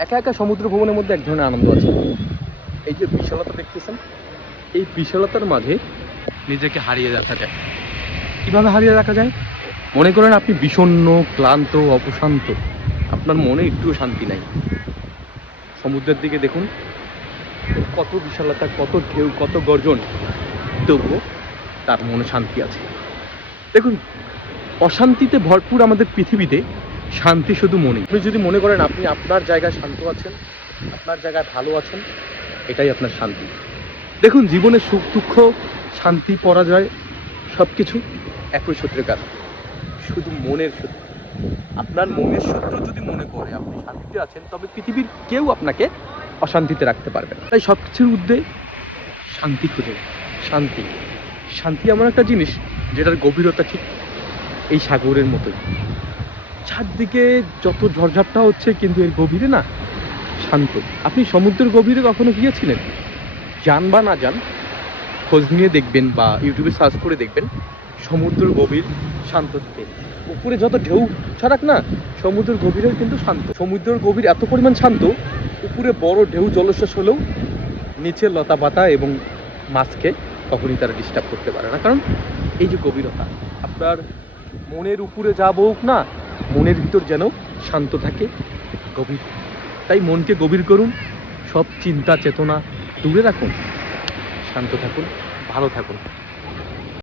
একা একা সমুদ্র ভ্রমণের মধ্যে এক ধরনের আনন্দ আছে। এই যে বিশালতা দেখতেছেন, এই বিশালতার মাঝে নিজেকে হারিয়ে রাখা যায়। কিভাবে হারিয়ে রাখা যায়? মনে করেন আপনি বিষণ্ণ, ক্লান্ত, অপশান্ত, আপনার মনে একটুও শান্তি নাই, সমুদ্রের দিকে দেখুন, কত বিশালতা, কত ঢেউ, কত গর্জন, তবুও তার মনে শান্তি আছে। দেখুন, অশান্তিতে ভরপুর আমাদের পৃথিবীতে শান্তি শুধু মনে। আপনি যদি মনে করেন আপনি আপনার জায়গায় শান্ত আছেন, আপনার জায়গায় ভালো আছেন, এটাই আপনার শান্তি। দেখুন, জীবনে সুখ দুঃখ, শান্তি, পরাজয় সব কিছু একই সূত্রে কাজ, শুধু মনের সূত্র। আপনার মনের সূত্র যদি মনে করে আপনি শান্তিতে আছেন, তবে পৃথিবীর কেউ আপনাকে অশান্তিতে রাখতে পারবে না। তাই সব কিছুর ঊর্ধ্বে শান্তি খুঁজে। শান্তি, শান্তি এমন একটা জিনিস যেটার গভীরতা ঠিক এই সাগরের মতোই। চারদিকে যত ঝড়ঝাপটা হচ্ছে, কিন্তু এর গভীরে না শান্ত। আপনি সমুদ্রের গভীরে কখনো গিয়েছিলেন? যান বা না যান, খোঁজ নিয়ে দেখবেন বা ইউটিউবে সার্চ করে দেখবেন, সমুদ্রের গভীর শান্ত থাকে। উপরে যত ঢেউ ছাড়াক না, সমুদ্রের গভীরেও কিন্তু শান্ত। সমুদ্রের গভীর এত পরিমাণ শান্ত, উপরে বড় ঢেউ জলস্রোত হলেও নিচে লতা পাতা এবং মাছকে কখনই তারা ডিস্টার্ব করতে পারে না। কারণ এই যে গভীরতা, আপনার মনের উপরে যা বউক না, মনের ভিতর যেন শান্ত থাকে, গভীর। তাই মনকে গভীর করুন, সব চিন্তা চেতনা দূরে রাখুন, শান্ত থাকুন, ভালো থাকুন।